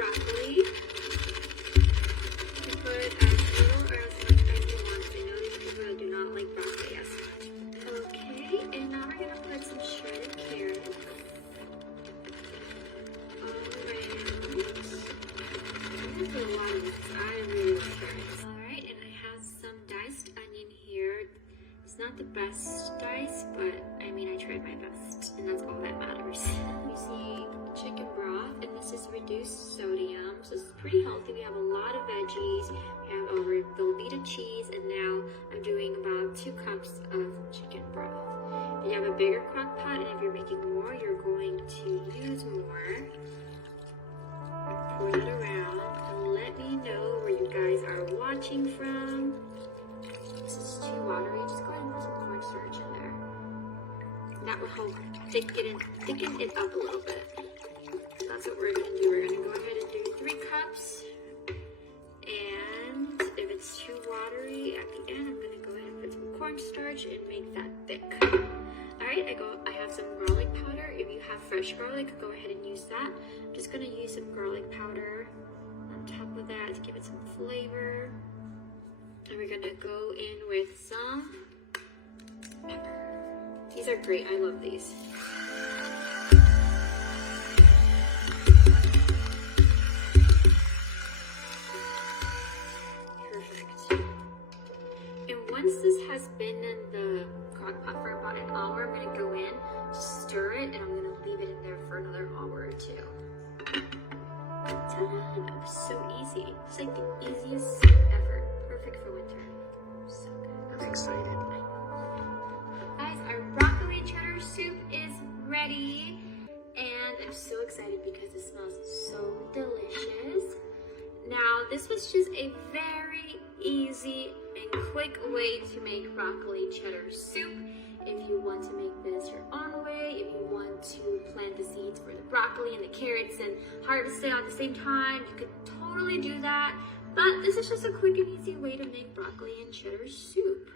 broccoli. You can put as little or as much as you want. I know these people that do not like broccoli as much. Okay, and now we're gonna put some shredded carrots all around. I'm gonna put a lot of this. I really like carrots. Alright, and I have some diced onion here. It's not the best dice, but I mean, I tried my best, and that's all that matters. You see chicken broth, and this is reduced sodium, so it's pretty healthy. We have a lot of veggies. We have our Velveeta cheese, and now I'm doing about 2 cups of chicken broth. If you have a bigger crock pot, and if you're making more, you're going to use more. Pour that around, and let me know where you guys are watching from. This is too watery. Just go ahead and put some cornstarch in there. That will help thicken it up a little bit. So that's what we're gonna do. We're gonna go ahead and do 3 cups. And if it's too watery at the end, I'm gonna go ahead and put some cornstarch and make that thick. Alright, I have some garlic powder. If you have fresh garlic, go ahead and use that. I'm just gonna use some garlic powder on top of that to give it some flavor. And we're gonna go in with some pepper. These are great, I love these. Perfect. And once this has been in the crock pot for about an hour, I'm gonna go in, just stir it, and I'm gonna leave it in there for another hour or 2. Ta-da! That was so easy. It's like the easiest soup ever. Perfect for winter. So good. I'm excited. Guys, our broccoli cheddar soup is ready. And I'm so excited because it smells so delicious. Now, this was just a very easy and quick way to make broccoli cheddar soup. If you want to make this your own way, if you want to plant the seeds for the broccoli and the carrots and harvest it at the same time, you could totally do that. But this is just a quick and easy way to make broccoli and cheddar soup.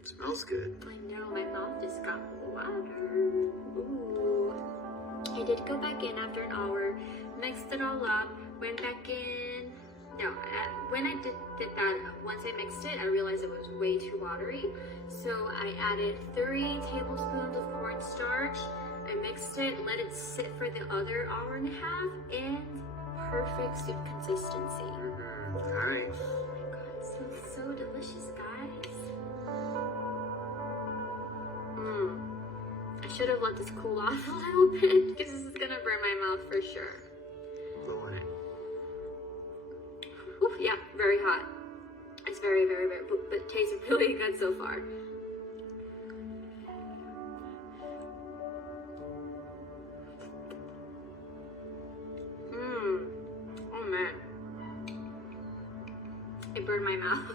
It smells good. I know, my mouth just got water. Ooh. I did go back in after an hour, mixed it all up, went back in. No, when I did that, once I mixed it, I realized it was way too watery. So I added 3 tablespoons of cornstarch. I mixed it, let it sit for the other hour and a half, and perfect soup consistency. Alright. Oh my god, it smells so delicious, guys. I should have let this cool off a little bit, because this is gonna burn my mouth for sure. Blowing it. Ooh, yeah, very hot. It's very, very, but tastes really good so far. Oh man. It burned my mouth.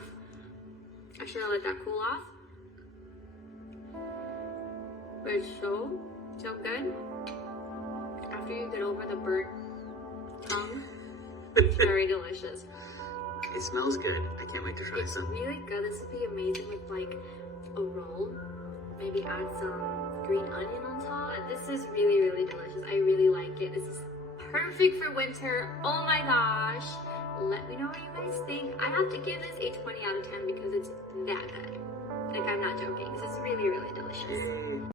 I should have let that cool off. But it's so good. After you get over the burnt tongue, it's very delicious. It smells good. I can't wait to try It's some. really good. This would be amazing with like a roll. Maybe add some green onion on top. This is really, really delicious. I really like it. This is perfect for winter. Oh my gosh. Let me know what you guys think. I have to give this a 20 out of 10 because it's that good. Like, I'm not joking. This is really, really delicious.